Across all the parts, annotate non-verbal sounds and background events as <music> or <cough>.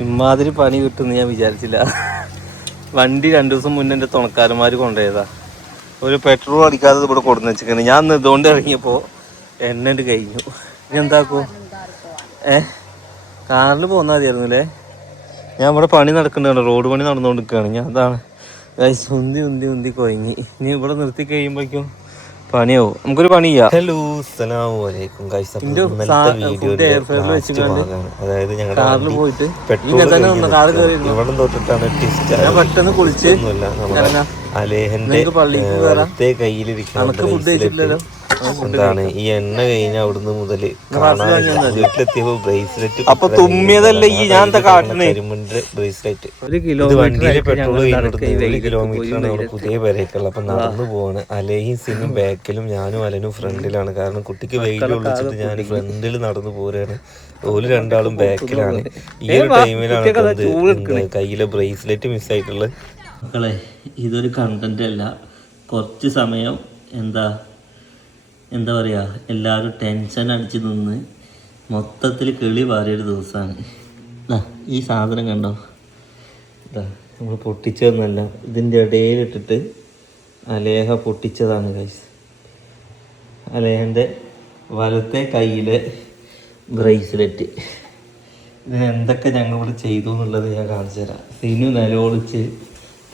ഇമാതിരി പണി കിട്ടുമെന്ന് ഞാൻ വിചാരിച്ചില്ല. വണ്ടി രണ്ടു ദിവസം മുന്നേ എന്റെ തുണക്കാരന്മാർ കൊണ്ടുപോയതാ. ഒരു പെട്രോൾ അടിക്കാതെ ഇവിടെ കൊടുന്ന് വെച്ചിരിക്കുന്നത് ഞാൻ ഇതുകൊണ്ട് ഇറങ്ങിയപ്പോൾ എണ്ണ കഴിഞ്ഞു. ഇനി എന്താക്കും? ഏ? കാറിൽ പോന്നാ മതിയായിരുന്നു അല്ലേ ഞാൻ ഇവിടെ പണി നടക്കുന്നുണ്ട്. റോഡ് പണി നടന്നുകൊണ്ട് നിൽക്കുകയാണ് ഞാൻ അതാണ്. ഉന്തി ഉന്തി ഉന്തി കൊയങ്ങി. ഇനി ഇവിടെ നിർത്തി കഴിയുമ്പോഴേക്കും പണിയാവും? നമുക്കൊരു പണി ചെയ്യാം ഹലോ അസ്സലാമലൈക്കും ഗൈസ്. അതായത് ഞങ്ങളുടെ കാറിൽ പോയിട്ട്. ഇവിടെ തൊട്ടിട്ടാണ് ടിസ്റ്റ് ഞാൻ പെട്ടെന്ന് കുളിച്ച് ഒന്നുമില്ല അലേഹന്റെ കയ്യിലിരിക്കുന്ന എന്താണ് ഈ എണ്ണ കഴിഞ്ഞ അവിടുന്ന് മുതൽ വീട്ടിലെത്തിയപ്പോ ബ്രേസ്ലെറ്റ് അപ്പൊ തുമ്മിയതല്ലേ ഈ ഞാൻ? കരിമണിന്റെ ബ്രേസ്ലെറ്റ് ഒരു ഇത് കിലോമീറ്റർ വണ്ടിയിലെ പെട്രോൾ കഴിഞ്ഞിട്ട് ഒരു കിലോമീറ്ററാണ് അവിടെ പുതിയ പേരേക്കുള്ള അപ്പൊ നടന്നു പോവാണ്. അലേഹിം സിനും ബാക്കിലും ഞാനും അലനും ഫ്രണ്ടിലാണ്. കാരണം കുട്ടിക്ക് വെയിൽ ഒളിച്ചിട്ട് ഞാൻ ഫ്രണ്ടിൽ നടന്നു പോരാണ്. ഓൽ രണ്ടാളും ബാക്കിലാണ് ഈ ഒരു ടൈമിലാണ് കയ്യിലെ ബ്രേസ്ലെറ്റ് മിസ് ആയിട്ടുള്ളത്. മക്കളെ ഇതൊരു കണ്ടന്റ് അല്ല. കുറച്ച് സമയം എന്താ എന്താ പറയുക എല്ലാവരും ടെൻഷൻ അടിച്ച് നിന്ന് മൊത്തത്തിൽ കിളി പാറിയൊരു ദിവസമാണ് ഈ സാധനം കണ്ടോ? നമ്മൾ പൊട്ടിച്ചതൊന്നല്ല ഇതിന്റെ ഇടയിലിട്ടിട്ട് അലേഹ പൊട്ടിച്ചതാണ് കൈസ് അലേഹന്റെ വലത്തെ കയ്യിലെ ബ്രേസ്ലെറ്റ്. ഇതിനെന്തൊക്കെ ഞങ്ങൾ ഞങ്ങളിവിടെ ചെയ്തു എന്നുള്ളത് ഞാൻ കാണിച്ചു തരാം. സിനു നിലവിളിച്ച്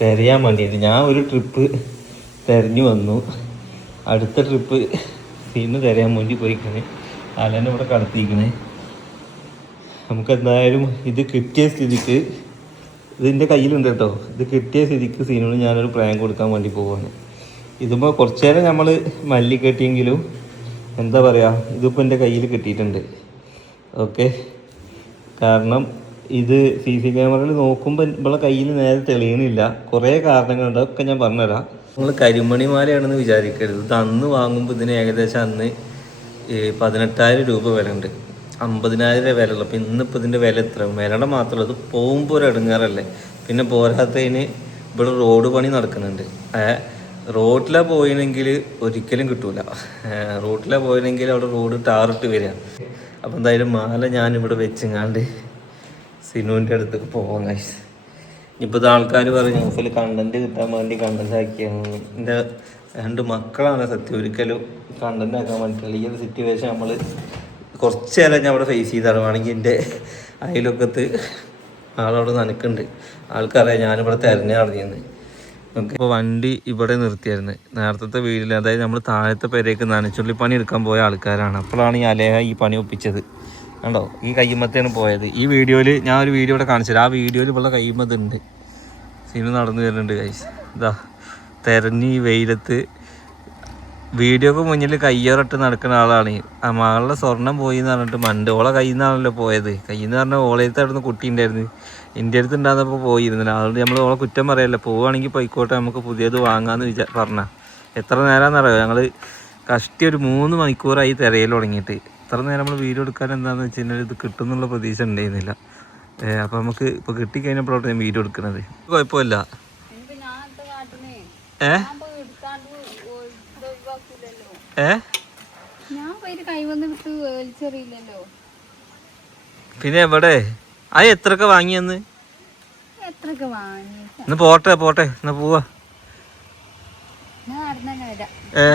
തിരയാൻ വേണ്ടിയിട്ട് ഞാൻ ഒരു ട്രിപ്പ് തിരഞ്ഞു വന്നു. അടുത്ത ട്രിപ്പ് സിനു തരാൻ വേണ്ടി പോയിക്കണേ. അലനെ ഇവിടെ കടത്തിക്കണേ നമുക്ക് എന്തായാലും ഇത് കിട്ടിയ സ്ഥിതിക്ക് ഇതിന്റെ കയ്യിലുണ്ട് കേട്ടോ. ഇത് കിട്ടിയ സ്ഥിതിക്ക് സീനോട് ഞാനൊരു പ്രായം കൊടുക്കാൻ വേണ്ടി പോവാണ്. ഇതിപ്പോൾ കുറച്ച് നേരം നമ്മൾ മല്ലി കെട്ടിയെങ്കിലും എന്താ പറയുക ഇതിപ്പോൾ എന്റെ കയ്യിൽ കിട്ടിയിട്ടുണ്ട്. ഓക്കെ. കാരണം ഇത് സി സി ക്യാമറയിൽ നോക്കുമ്പോൾ ഇവിടെ കയ്യിൽ നേരെ തെളിയണില്ല. കുറേ കാരണങ്ങളുണ്ട്. ഒക്കെ ഞാൻ പറഞ്ഞുതരാം. നിങ്ങൾ കരിമണി മാലയാണെന്ന് വിചാരിക്കരുത്. ഇത് അന്ന് വാങ്ങുമ്പോൾ ഇതിന് ഏകദേശം അന്ന് പതിനെട്ടായിരം രൂപ വില ഉണ്ട് അമ്പതിനായിരം വില ഉള്ളു അപ്പം ഇന്നിപ്പോൾ ഇതിന്റെ വില എത്ര? വിലയുടെ മാത്രമല്ല ഇത് പോകുമ്പോൾ ഒരു ഇടങ്ങാറല്ലേ പിന്നെ പോരാത്തതിന് ഇവിടെ റോഡ് പണി നടക്കുന്നുണ്ട്. റോഡിലാണ് പോയിനെങ്കിൽ ഒരിക്കലും കിട്ടൂല. റോഡിലാണ് പോയില്ലെങ്കിൽ അവിടെ റോഡ് ടാറിട്ട് വരിക. അപ്പം എന്തായാലും മാല ഞാനിവിടെ വെച്ചെങ്ങാണ്ട് സിനുവിന്റെ അടുത്തേക്ക് പോവാം ഗൈസ് ഇപ്പോൾ ആൾക്കാർ പറഞ്ഞു ന്യൂസിൽ കണ്ടന്റ് കിട്ടാൻ വേണ്ടി കണ്ടന്റ് ആക്കിയാണ്. എന്റെ രണ്ട് മക്കളാണ് സത്യം ഒരിക്കലും കണ്ടന്റ് ആക്കാൻ വേണ്ടിയിട്ടില്ല ഈ ഒരു സിറ്റുവേഷൻ നമ്മൾ കുറച്ച് നേരം ഞാൻ അവിടെ ഫേസ് ചെയ്താണ് വേണമെങ്കിൽ എന്റെ അയലൊക്കത്ത് ആളവിടെ നനക്കുന്നുണ്ട്. ആൾക്കാരെ ഞാനിവിടെ തിരഞ്ഞു നടന്നിരുന്നു. നമുക്ക് ഇപ്പോൾ വണ്ടി ഇവിടെ നിർത്തിയായിരുന്നു. നേരത്തെ വീട്ടിൽ അതായത് നമ്മൾ താഴത്തെ പേരേക്ക് നനച്ചുള്ളി പണി എടുക്കാൻ പോയ ആൾക്കാരാണ്. അപ്പോഴാണ് ഈ അലേഹ ഈ പണി ഒപ്പിച്ചത്. കണ്ടോ? ഈ കയ്യുമ്മത്തെയാണ് പോയത്. ഈ വീഡിയോയിൽ ഞാൻ ഒരു വീഡിയോ ഇവിടെ കാണിച്ചത് ആ വീഡിയോയിൽ ഇവിടെ കയ്യുമ്മത്തുണ്ട് സിനിമ നടന്നു വരുന്നുണ്ട് കൈസ് ഇതാ തെരഞ്ഞ് ഈ വെയിലത്ത്. വീഡിയോക്ക് മുന്നിൽ കയ്യേറിട്ട് നടക്കുന്ന ആളാണ്. ആ മകളുടെ സ്വർണം പോയി എന്ന് പറഞ്ഞിട്ട് മണ്ടോളെ കയ്യിൽ നിന്നാണല്ലോ പോയത്. കയ്യിൽ നിന്ന് പറഞ്ഞാൽ ഓളയത്ത് കുട്ടി ഉണ്ടായിരുന്നു എന്റെ അടുത്ത് ഉണ്ടാകുന്നപ്പോൾ പോയിരുന്നില്ല അതുകൊണ്ട് നമ്മൾ ഓളെ കുറ്റം പറയല്ല. പോവുകയാണെങ്കിൽ പോയിക്കോട്ടെ നമുക്ക് പുതിയത് വാങ്ങാമെന്ന് വിചാ പറഞ്ഞ. എത്ര നേരമെന്നറിയോ ഞങ്ങൾ കഷ്ടി ഒരു മൂന്ന് മണിക്കൂറായി തിരയിൽ തുടങ്ങിയിട്ട്. ഇത്ര നേരം നമ്മൾ വീഡിയോ എടുക്കാൻ എന്താണെന്ന് വെച്ച് കഴിഞ്ഞാൽ ഇത് കിട്ടുന്നുള്ള പ്രതീക്ഷ ഉണ്ടായിരുന്നില്ല. അപ്പോൾ നമുക്ക് ഇപ്പോൾ കിട്ടിക്കഴിഞ്ഞപ്പോഴാണ് ഞാൻ വീഡിയോ എടുക്കുന്നത് കുഴപ്പമില്ല. ഏ? ഏ? പിന്നെ എവിടെ? അത് എത്രയൊക്കെ വാങ്ങിയെന്ന് ഇന്ന് പോട്ടെ പോട്ടെ എന്നാ പോവാ. ഏ?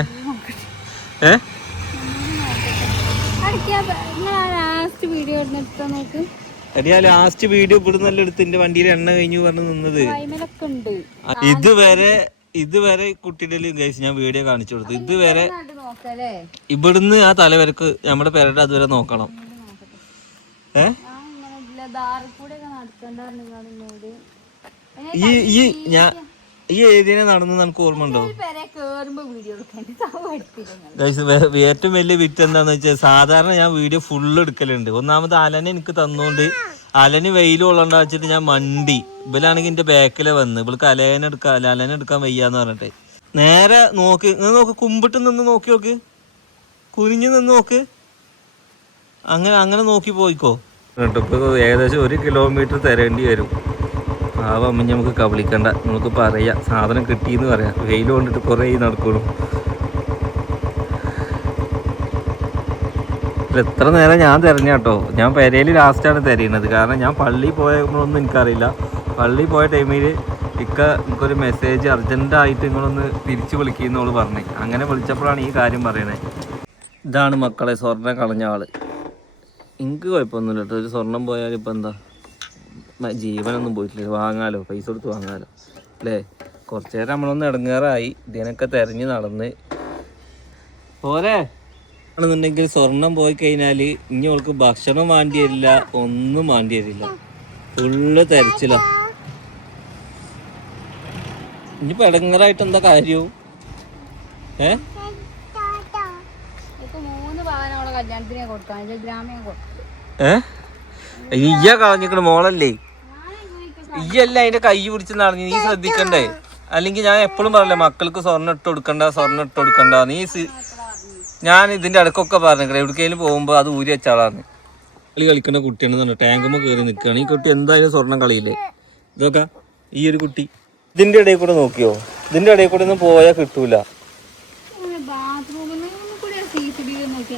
ഏ? ലാസ്റ്റ് വീഡിയോ ഇവിടുന്നല്ല എടുത്ത് എന്റെ വണ്ടിയിൽ എണ്ണ കഴിഞ്ഞു പറഞ്ഞു നിന്നത്? ഇതുവരെ ഇതുവരെ കുട്ടിയുടെ ഗൈസ് ഞാൻ വീഡിയോ കാണിച്ചു കൊടുത്തു. ഇതുവരെ ഇവിടുന്ന് ആ തലവരക്ക് നമ്മുടെ പേരുടെ അതുവരെ നോക്കണം. ഏ? ഈ ഞാൻ ഈ ഏരിയനെ നടന്ന് നമുക്ക് ഓർമ്മ ഉണ്ടോ ഏറ്റവും വലിയ വിറ്റ് എന്താന്ന് വെച്ചാൽ സാധാരണ ഞാൻ വീഡിയോ ഫുള്ള് എടുക്കലുണ്ട്. ഒന്നാമത് അലനെ എനിക്ക് തന്നോണ്ട് അലന് വെയിൽ കൊള്ളണ്ട വെച്ചിട്ട് ഞാൻ മണ്ടി. ഇവലാണെങ്കിൽ എന്റെ ബാക്കിലെ വന്ന് ഇവൾക്ക് അലേനെടുക്കാൻ എടുക്കാൻ അലനെ എടുക്കാൻ വയ്യാന്ന് പറഞ്ഞിട്ട്. നേരെ നോക്ക് നിങ്ങൾ നോക്ക് കുമ്പിട്ട് നിന്ന് നോക്കി നോക്ക്. കുനിഞ്ഞു നിന്ന് നോക്ക്. അങ്ങനെ അങ്ങനെ നോക്കി പോയിക്കോ. ഏകദേശം ഒരു കിലോമീറ്റർ തരേണ്ടി വരും. പാവം അമ്മ നമുക്ക് കബളിക്കണ്ട. നമുക്ക് പറയാം സാധനം കിട്ടിയെന്ന് പറയാം. വെയിൽ കൊണ്ടിട്ട് കുറേ നടക്കണം എത്ര നേരം ഞാൻ തിരഞ്ഞ കേട്ടോ. ഞാൻ പെരയിൽ ലാസ്റ്റാണ് തിരയുന്നത് കാരണം ഞാൻ പള്ളി പോയപ്പോഴൊന്നും എനിക്കറിയില്ല. പള്ളി പോയ ടൈമിൽ ഇക്ക എനിക്കൊരു മെസ്സേജ് അർജന്റായിട്ട് നിങ്ങളൊന്ന് തിരിച്ചു വിളിക്കുന്നോൾ പറഞ്ഞു. അങ്ങനെ വിളിച്ചപ്പോഴാണ് ഈ കാര്യം പറയണേ. ഇതാണ് മക്കളെ സ്വർണം കളഞ്ഞ ആൾ. എനിക്ക് കുഴപ്പമൊന്നുമില്ല കേട്ടോ. ഒരു സ്വർണം പോയാൽ എന്താ? ജീവനൊന്നും പോയിട്ടില്ല. വാങ്ങാലോ പൈസ കൊടുത്ത് വാങ്ങാലോ. അല്ലേ? കുറച്ച് നേരം നമ്മളൊന്ന് ഇടങ്ങാറായി. ഇതിനൊക്കെ തെരഞ്ഞ് നടന്ന്. പോരെ? ആണെന്നുണ്ടെങ്കിൽ സ്വർണം പോയി കഴിഞ്ഞാൽ ഇനി അവൾക്ക് ഭക്ഷണം വേണ്ടി വരില്ല ഒന്നും വേണ്ടി വരില്ല. ഫുള്ള് തെരച്ചില. ഇനിയിപ്പോ ഇടങ്ങറായിട്ട് എന്താ കാര്യവും? ഏ? മൂന്ന് പവനോളെ കല്യാണത്തിന് കൊടുക്കാം ഗ്രാമീണ കൊടുത്തു ഏ? ഇയ്യ കളഞ്ഞിക്കണ മോളല്ലേ? ഇയ്യല്ല അതിന്റെ കൈ പിടിച്ച് നടഞ്ഞു നീ ശ്രദ്ധിക്കണ്ടേ? അല്ലെങ്കിൽ ഞാൻ എപ്പോഴും പറയില്ല മക്കൾക്ക് സ്വർണം ഇട്ട് കൊടുക്കണ്ട സ്വർണം ഇട്ട് കൊടുക്കണ്ട. നീ ഞാൻ ഇതിന്റെ അടുക്കൊക്കെ പറഞ്ഞിട്ട് എവിടേക്കെങ്കിലും പോകുമ്പോ അത് ഊരി വെച്ചാളാന്ന് കളി കളിക്കുന്ന കുട്ടിയാണ് പറഞ്ഞു ടാങ്കുമ്പോ കയറി നിൽക്കുകയാണ് ഈ കുട്ടി എന്തായാലും സ്വർണം കളിയില്ലേ? ഇതൊക്കെ ഈ ഒരു കുട്ടി. ഇതിന്റെ ഇടയിൽ കൂടെ നോക്കിയോ? ഇതിന്റെ ഇടയിൽ കൂടെ ഒന്നും പോയാൽ കിട്ടൂല ബാത്റൂമിൽ കൂടി സി സി ടി വി നോക്കിയാൽ ഇവിടെ കയറുമ്പോ ഉണ്ടോന്ന്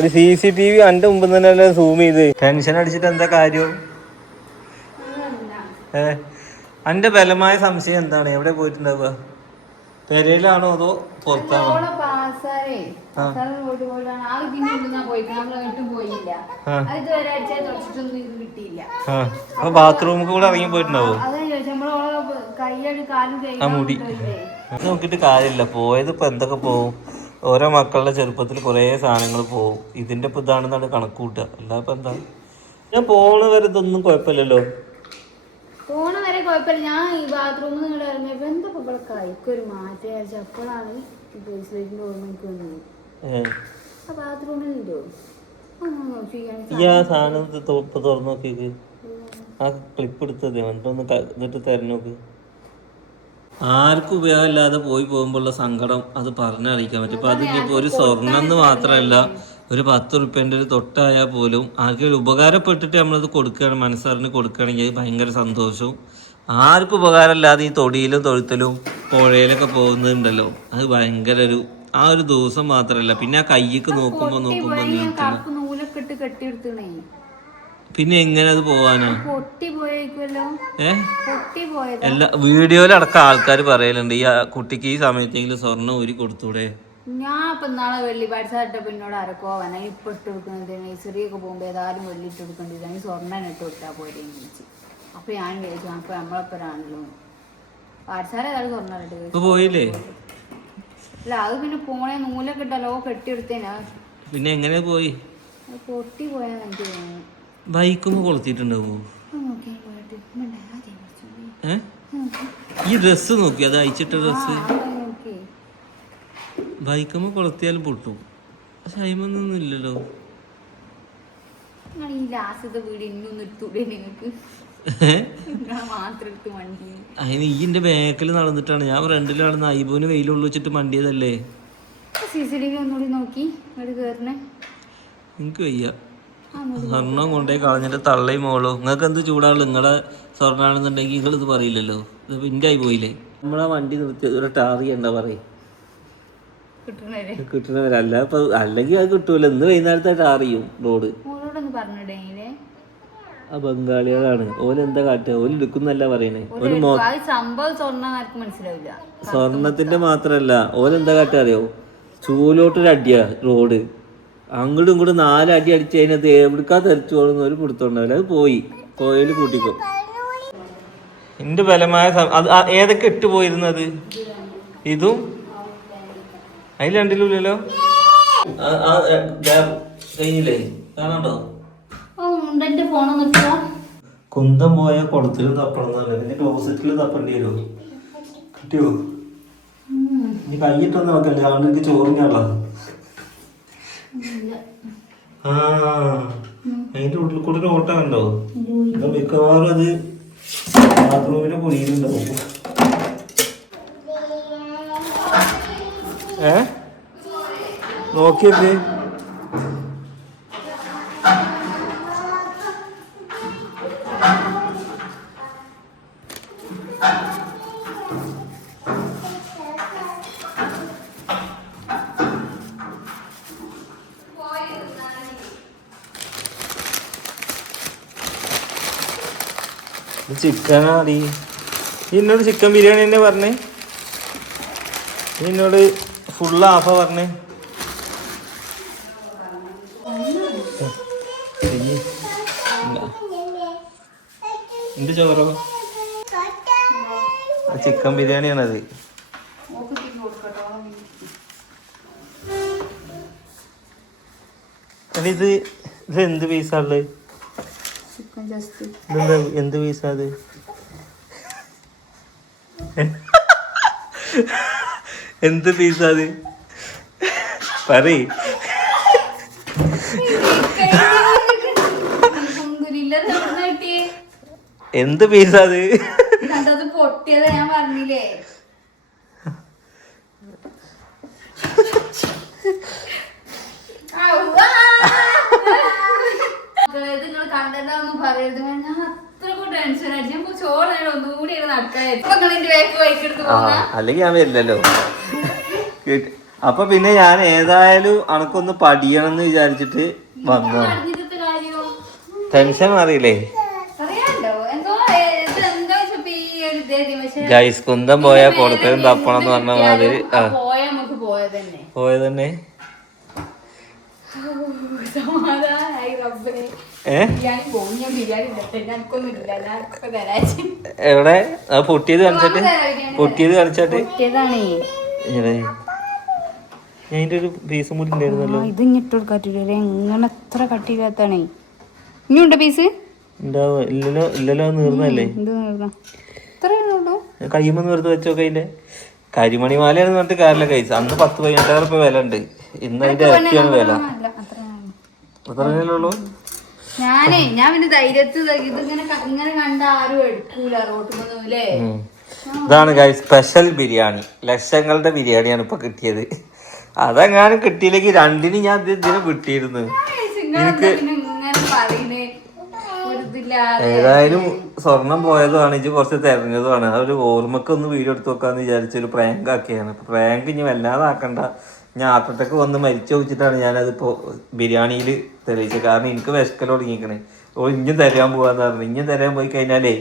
ഒരു സി സി ടി വി അന്റെ മുമ്പ് തന്നെ സൂം ചെയ്ത്. ടെൻഷൻ അടിച്ചിട്ട് എന്താ കാര്യം? ഏ ബലമായ സംശയം എന്താണ്? എവിടെ പോയിട്ടുണ്ടാവുക? പെരയിലാണോ അതോ പുറത്താണോ? അപ്പൊ ബാത്റൂമിൽ കൂടെ ഇറങ്ങി പോയിട്ടുണ്ടാവോ? ആ മുടി. നോക്കിട്ട് കാര്യമില്ല. പോയത് ഇപ്പൊ എന്തൊക്കെ പോവും? ഓരോ മക്കളുടെ ചെറുപ്പത്തിൽ കുറേ സാധനങ്ങൾ പോകും ഇതിന്റെ ഇപ്പൊ ഇതാണെന്നാണ് കണക്ക് കൂട്ടുക അല്ല ഇപ്പൊ എന്താ? ഞാൻ പോണ വരെ ഇതൊന്നും കുഴപ്പമില്ലല്ലോ. പോണ വരെ കുഴപ്പമില്ല. ഞാൻ ഈ ബാത്റൂമിൽ നിന്ന് ഇങ്ങോട്ട് ഇറങ്ങിയപ്പോ എന്താ ഇപ്പൊ ഇവിടെ കൈക്കൊരു മാറ്റം? വിചാരിച്ചു അപ്പോഴാണ് ഈ ബ്രേസ്ലെറ്റിന്റെ ഓർമ്മ എനിക്ക് വന്നത്. ആ ആ സാധനം തുറന്നു നോക്കിയത് ആ ക്ലിപ്പ് എടുത്തത്. എന്നിട്ടൊന്ന് എന്നിട്ട് തിരഞ്ഞു നോക്ക്. ആർക്കും ഉപയോഗമില്ലാതെ പോയി പോകുമ്പോഴുള്ള സങ്കടം അത് പറഞ്ഞറിയിക്കാൻ പറ്റും. അപ്പൊ അത് ഇനിയിപ്പോ ഒരു സ്വർണം എന്ന് മാത്രമല്ല ഒരു പത്ത് റുപ്യന്റെ ഒരു തൊട്ടായാൽ പോലും ആർക്കും ഉപകാരപ്പെട്ടിട്ട് നമ്മളത് കൊടുക്കുകയാണ് മനസ്സറിഞ്ഞ് കൊടുക്കുകയാണെങ്കിൽ ഭയങ്കര സന്തോഷവും. ആർക്കും ഉപകാരമില്ലാതെ ഈ തൊടിയിലും തൊഴുത്തിലും പുഴയിലൊക്കെ പോകുന്നുണ്ടല്ലോ. അത് ഭയങ്കര ഒരു ആ ഒരു ദിവസം മാത്രമല്ല. പിന്നെ ആ കയ്യൊക്കെ നോക്കുമ്പോൾ നോക്കുമ്പോൾ നീക്കണം കറുപ്പ് നൂലൊക്കെ ഇട്ട് കെട്ടിയെടുത്തണേ പിന്നെ എങ്ങനെ അത് പോവാനാ? എല്ലാ വീഡിയോയിലടക്കം ആൾക്കാർ പറയലുണ്ട്. ഈ കുട്ടിക്ക് ഈ സമയത്തെങ്കിലും സ്വർണം ഊരി കൊടുത്തൂടെ? ഞാൻ ഇപ്പൊ നാളെ വെള്ളി പിന്നോട് ആരൊക്കെ പോവാനാ ഇപ്പൊ ഇട്ട് കൊടുക്കുന്നത് നഴ്സറിയൊക്കെ പോകുമ്പോ ഏതായാലും വെള്ളി ഇട്ട് കൊടുക്കേണ്ടത് സ്വർണം ഇട്ട് കൊടുത്താ പോരെ ചോദിച്ചു അപ്പൊ ഞാൻ വിചാരിച്ചു അപ്പൊ നമ്മളപ്പരാണല്ലോ പാടിച്ചാല ഏതായാലും സ്വർണം പോയില്ലേ? അല്ല അത് പിന്നെ പോണേ നൂലൊക്കെ ഇട്ടല്ലോ. കെട്ടിയെടുത്തേനാ. പിന്നെ എങ്ങനെ പോയി? പൊട്ടി പോയാ എനിക്ക് തോന്നുന്നു. ബൈക്കുമ്പോ കൊളുത്തിട്ടുണ്ടാവോ. ഏ? ഈ ഡ്രസ് നോക്കി അത് അയച്ചിട്ട ഡ്രസ്സ് നോക്കി ബൈക്കുമ്പോ കൊളുത്തിയാലും പൊട്ടും. പക്ഷെ അയിമൊന്നും ഇല്ലല്ലോ. അതിന് ഈ എന്റെ ബാക്കിൽ നടന്നിട്ടാണ്. ഞാൻ ഫ്രണ്ടിൽ നടന്ന് ഐബോന് വെയിലുള്ള വെച്ചിട്ട് മണ്ടിയതല്ലേ? എനിക്ക് വയ്യ. സ്വർണം കൊണ്ടേ കളഞ്ഞിട്ട് തള്ളേ മോളോ. നിങ്ങൾക്ക് എന്ത് ചൂടാണല്ലോ നിങ്ങളെ സ്വർണാണെന്നുണ്ടെങ്കിൽ നിങ്ങൾ ഇത് പറയില്ലല്ലോ. ഇത് ഇന്റെ ആയി പോയില്ലേ? നമ്മളെ വണ്ടി നിർത്തി. ഒരു ടാറി എന്താ പറയുക കിട്ടണേ കിട്ടണവരല്ല ഇപ്പൊ അല്ലെങ്കിൽ അത് കിട്ടൂല. ഇന്ന് വൈകുന്നേരത്തെ ടാറിയും റോഡ്. ആ ബംഗാളികളാണ്. ഓലെന്താ കാട്ടുക? ഓൽ എടുക്കുന്നല്ല പറയണേ. ഒരു സ്വർണം സ്വർണത്തിന്റെ മാത്രല്ല. ഓലെന്താ കാട്ടുക അറിയോ? ചൂലോട്ടൊരു അടിയാ റോഡ്. അങ്ങോട്ടും ഇങ്ങോട്ടും നാലടി അടി അടിച്ച് അതിനകത്ത് എവിടുക്കാ തെറിച്ചോളുന്ന ഒരു പിടുത്തോണ്ടാവില്ല അത് പോയി. പോയാൽ കൂട്ടിക്കോ. എന്റെ ബലമായ അത് ഏതൊക്കെ ഇട്ട് പോയിരുന്നത് ഇതും? അതിൽ രണ്ടിലുമില്ലല്ലോ? കഴിഞ്ഞില്ലേ? കാണാണ്ടോ? കുന്തം പോയ കുളത്തിലും തപ്പണം പിന്നെ ക്ലോസറ്റിലും തപ്പേണ്ടി വരുമോ കിട്ടിയോ? ഇനി കൈയിട്ടൊന്നും നോക്കല്ലേ അവർക്ക് ചോറിനുള്ള ആ അതിന്റെ ഉള്ളിൽ കൂടെ ഒരു ഓട്ടം ഉണ്ടോ മിക്കവാറും അത് ബാത്റൂമിന്റെ പോയിട്ടുണ്ടാവും ഏ? നോക്കിയല്ലേ ചിക്കനാടി എന്നോട് ചിക്കൻ ബിരിയാണി തന്നെ പറഞ്ഞേ. എന്നോട് ഫുള്ള് ആഫാ പറഞ്ഞേ. എന്ത് ചോറോ? ചിക്കൻ ബിരിയാണിയാണത്. ഇത് ഇത് എന്ത് പീസാ ഉള്ളത് ചിക്കൻ ജസ്റ്റ് ഇതെന്താ എന്ത് പീസാ അത്? എന്ത് പീസാ അത്? എന്ത് പീസാ അത്? പൊട്ടിയതാ പൊട്ടിയത് ഞാൻ പറഞ്ഞില്ലേ? <laughs> ഔവ്വാ. മക്കളെ, ഇത് നിങ്ങൾ കണ്ടതാന്ന് പറയരുത്. ഞാൻ അത്രക്കും ടെൻഷൻ അടിച്ചു ഞാൻ ചോറ് ഒന്നുകൂടി നടക്കാൻ അല്ലെങ്കിൽ ഞാൻ വരില്ലല്ലോ. അപ്പൊ പിന്നെ ഞാൻ ഏതായാലും അനക്കൊന്ന് പഠിക്കണം എന്ന് വിചാരിച്ചിട്ട് വന്നു ടെൻഷൻ അറിയില്ലേ ഗൈസ് കുന്തം പോയാ കൊടുക്കലും തപ്പണം എന്ന് പറഞ്ഞ മാതിരി. പോയതന്നെ. പോയാ തന്നെ എവിടെ? ആ പൊട്ടിയത് കാണിച്ചിട്ട്. പൊട്ടിയത് കാണിച്ചാട്ട്. അതിന്റെ ഒരു പീസ് ഉണ്ടായിരുന്നല്ലോ ഇത് ഇങ്ങോട്ട് കൊടുക്കാറ്റില്ലേ എങ്ങനെ എത്ര കട്ടിയില്ലാത്താണേ ഇനിയുണ്ടോ പീസ് ഇല്ലല്ലോ ഇല്ലല്ലോ അത് നീർന്നല്ലേ എന്ത് നിർത്താം കയ്യുമ്പോ വെറുതെ വെച്ചോക്കെ അതിന്റെ. കരിമണിമാലയാണെന്ന് പറഞ്ഞിട്ട് കാര്യമില്ല കൈസ് അന്ന് പത്ത് പതിനെട്ടായിരം റുപ്യ വില ഉണ്ട്. ഇന്ന് അതിന്റെ ഇരട്ടിയാണ് വില. ഉള്ളൂ. ഞാനേ ഞാൻ പിന്നെ ധൈര്യത്തിൽ ഇതിങ്ങനെ ഇങ്ങനെ കണ്ട ആരും എടുക്കൂല റോട്ടുമൊന്നുമില്ലേ ഇതാണ് ഗൈസ് സ്പെഷ്യൽ ബിരിയാണി. ലക്ഷങ്ങളുടെ ബിരിയാണിയാണ് ഇപ്പൊ കിട്ടിയത്. അതെങ്ങാനും കിട്ടിയില്ലെങ്കിൽ രണ്ടിന് ഞാൻ ഇതിനെ കിട്ടിയിരുന്നു എനിക്ക് ഏതായാലും സ്വർണം പോയതുമാണ് ഇത് കുറച്ച് തെരഞ്ഞതുമാണ്. അതൊരു ഓർമ്മക്ക് ഓർമ്മക്കൊന്ന് വീഡിയോ എടുത്ത് വെക്കാന്ന് വിചാരിച്ചൊരു പ്രാങ്ക് ആക്കിയാണ് പ്രാങ്ക് ഇനി വല്ലാതെ ആക്കണ്ട ഞാൻ അത്രത്തൊക്കെ വന്ന് മരിച്ചു വെച്ചിട്ടാണ് ഞാനതിപ്പോൾ ബിരിയാണിയിൽ തെളിയിച്ചത്. കാരണം എനിക്ക് വിശക്കൽ തുടങ്ങിയിരിക്കണേ ഓ ഇഞ്ഞും തരാൻ പോവാന്ന് പറഞ്ഞു. ഇഞ്ഞും തരാൻ പോയി കഴിഞ്ഞാലേ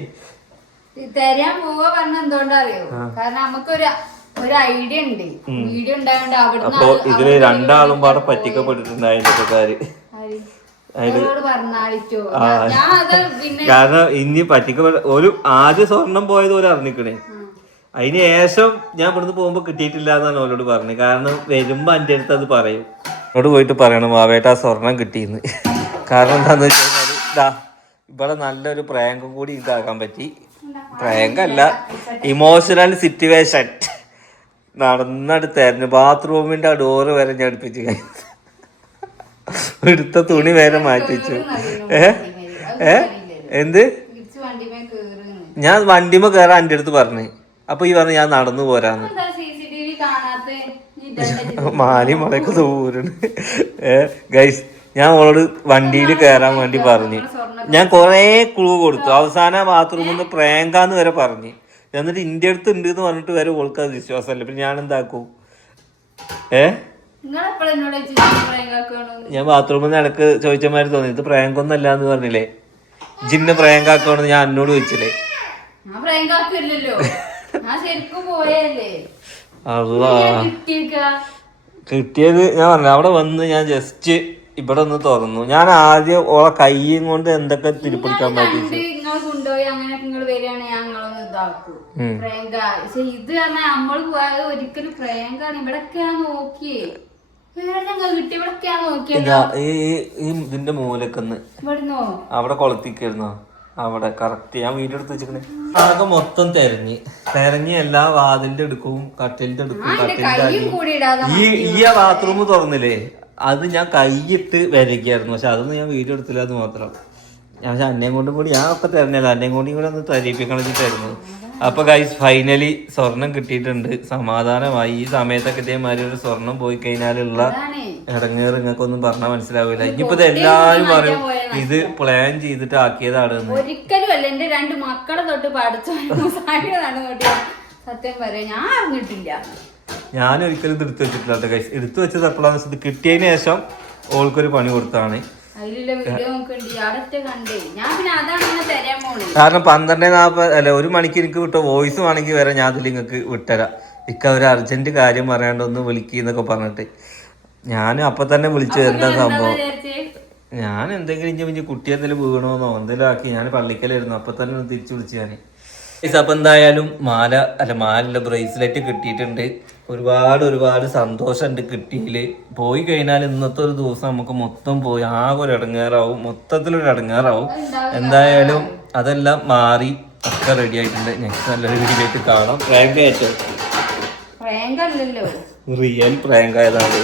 തരാൻ പോവാ പറഞ്ഞ എന്തുകൊണ്ടറിയോ? കാരണം നമുക്കൊരു ഒരു ഐഡിയ ഉണ്ട്. വീഡിയോ ഉണ്ടായോണ്ട് അപ്പൊ ഇതിൽ രണ്ടാളും പാടെ പറ്റിക്കപ്പെട്ടിട്ടുണ്ട് അതിന്റെ കാരണം ഇനി പറ്റിക്കപ്പെട്ട ഒരു ആദ്യ സ്വർണം പോയത് പോലെ അറിഞ്ഞിക്കണേ. അതിന് ശേഷം ഞാൻ ഇവിടുന്ന് പോകുമ്പോ കിട്ടിയിട്ടില്ല എന്നാണ് അവരോട് പറഞ്ഞത്. കാരണം വരുമ്പോ എന്റെ അടുത്ത് അത് പറയും. എന്നോട് പോയിട്ട് പറയണം വാവേട്ട ആ സ്വർണം കിട്ടിയെന്ന്. കാരണം എന്താന്ന് വെച്ച് കഴിഞ്ഞാൽ ഇതാ ഇവിടെ നല്ലൊരു പ്രാങ്കും കൂടി ഇതാക്കാൻ പറ്റി. പ്രാങ്കല്ല ഇമോഷണൽ സിറ്റുവേഷൻ നടന്നെടുത്തായിരുന്നു ബാത്റൂമിന്റെ ആ ഡോറ് വരെ ഞാൻ അടുപ്പിച്ച് കഴിഞ്ഞു എടുത്ത തുണി വരെ മാറ്റിച്ചു ഏ? ഏ? എന്ത്? ഞാൻ വണ്ടിമ കയറാൻ എന്റെ അടുത്ത് പറഞ്ഞു. അപ്പൊ ഈ പറഞ്ഞു ഞാൻ നടന്നു പോരാന്ന്. മാലി മലക്ക് ദൂരണ്. ഗൈസ് ഞാൻ അവളോട് വണ്ടിയിൽ കയറാൻ വേണ്ടി പറഞ്ഞു. ഞാൻ കൊറേ ക്ലൂ കൊടുത്തു. അവസാന ബാത്റൂമിൽ നിന്ന് പ്രേങ്കാന്ന് വരെ പറഞ്ഞു. എന്നിട്ട് ഇന്റെ അടുത്ത് ഉണ്ട് എന്ന് പറഞ്ഞിട്ട് വരെ ഓൾക്ക് അത് വിശ്വാസമല്ല. പിന്നെ ഞാൻ എന്താക്കും? ഏ? ഞാൻ ബാത്റൂമിൽ നിന്ന് ഇടയ്ക്ക് ചോദിച്ചമാര് തോന്നി. ഇത് പ്രേങ്കൊന്നല്ല എന്ന് പറഞ്ഞില്ലേ? ജിന്ന് പ്രാങ്കാക്കണമെന്ന് ഞാൻ എന്നോട് ചോദിച്ചില്ലേ? അള്ളാ. കിട്ടിയത് ഞാൻ പറഞ്ഞു അവിടെ വന്ന് ഞാൻ ജസ്റ്റ് ഇവിടെ ഒന്ന് തുറന്നു. ഞാൻ ആദ്യം ഓളെ കൈയും കൊണ്ട് എന്തൊക്കെ തിരിപ്പിടിക്കാൻ പറ്റി കൊണ്ടുപോയി അങ്ങനെ നിങ്ങൾ വരികയാണെങ്കിൽ ഞങ്ങളൊന്ന് ഇതാക്കും. പ്രേങ്ക. പക്ഷെ ഇത് പറഞ്ഞാൽ നമ്മൾ പോയത് ഒരിക്കലും പ്രേങ്കാണ്. ഇവിടൊക്കെയാ നോക്കിയേ. ഇതിന്റെ മൂലക്കെന്ന് അവിടെ കൊളത്തിക്കായിരുന്നോ? അവിടെ കറക്റ്റ് ഞാൻ വീഡിയോ എടുത്ത് വെച്ചിക്കണേ ആകെ മൊത്തം തെരഞ്ഞ്. തെരഞ്ഞ് എല്ലാ വാതിലിന്റെ എടുക്കും കട്ടിലിന്റെ എടുക്കും കട്ടിലിന്റെ ഈ ഈ ബാത്റൂം തുറന്നില്ലേ? അത് ഞാൻ കൈയിട്ട് വരയ്ക്കായിരുന്നു. പക്ഷെ അതൊന്നും ഞാൻ വീഡിയോ എടുത്തില്ല അത് മാത്രം. ഞാൻ പക്ഷെ അന്നേം കൊണ്ടും കൂടി ഞാൻ ഒക്കെ തെരഞ്ഞല്ലോ അന്നേം കൊണ്ടും കൂടി ഒന്ന് തരീപ്പിക്കണം വെച്ചിട്ടായിരുന്നു അപ്പൊ ഗൈസ് ഫൈനലി സ്വർണം കിട്ടിയിട്ടുണ്ട്. സമാധാനമായി. ഈ സമയത്തൊക്കെ ഇതേമാതിരി ഒരു സ്വർണം പോയി കഴിഞ്ഞാലുള്ള ഇടങ്ങേറ് നിങ്ങൾക്കൊന്നും പറഞ്ഞാൽ മനസ്സിലാവില്ല. ഇനിയിപ്പോ ഇത് എല്ലാരും പറയും ഇത് പ്ലാൻ ചെയ്തിട്ട് ആക്കിയതാണ് ഒരിക്കലും അല്ല എന്റെ രണ്ട് മക്കളെ തൊട്ട് പഠിച്ചു സത്യം പറയാം ഞാൻ അറിഞ്ഞിട്ടില്ല. ഞാൻ ഒരിക്കലും ഇത് എടുത്തു വെച്ചിട്ടില്ല കേട്ടോ ഗൈസ് എടുത്തു വെച്ചത് എപ്പോഴാന്ന് ഇത് കിട്ടിയതിന് ശേഷം ഓൾക്കൊരു പണി കൊടുത്താണ് കാരണം പന്ത്രണ്ട് നാൽപ്പത് അല്ല ഒരു മണിക്ക് എനിക്ക് വിട്ട വോയിസ് വേണമെങ്കിൽ വരെ ഞാൻ അതിൽ നിങ്ങൾക്ക് വിട്ടരാം. ഇക്ക ഒരു അർജന്റ് കാര്യം പറയാണ്ട് ഒന്ന് വിളിക്കുന്നൊക്കെ പറഞ്ഞിട്ട്. ഞാനും അപ്പൊ തന്നെ വിളിച്ചു എന്താ സംഭവം. ഞാൻ എന്തെങ്കിലും ഇഞ്ചി കുട്ടി എന്തെങ്കിലും വീണോന്നോ എന്തെങ്കിലും ആക്കി ഞാൻ പള്ളിക്കലായിരുന്നു അപ്പൊ തന്നെ ഒന്ന് തിരിച്ചു വിളിച്ചു ഞാൻ അപ്പൊ എന്തായാലും മാല അല്ല മാലല്ല ബ്രേസ്ലെറ്റ് കിട്ടിയിട്ടുണ്ട്. ഒരുപാട് ഒരുപാട് സന്തോഷമുണ്ട് കിട്ടിയിൽ പോയി കഴിഞ്ഞാൽ ഇന്നത്തെ ഒരു ദിവസം നമുക്ക് മൊത്തം പോയി ആകെ ഒരു ഇടങ്ങേറാവും. മൊത്തത്തിലൊരു ഇടങ്ങേറാവും. എന്തായാലും അതെല്ലാം മാറി ഒക്കെ റെഡി ആയിട്ടുണ്ട്. നെക്സ്റ്റ് നല്ലൊരു വീഡിയോ ആയിട്ട് കാണാം. പ്രാങ്ക് ആയിട്ട്. പ്രാങ്കല്ലല്ലോ റിയൽ പ്രാങ്ക് ആയതാണ്.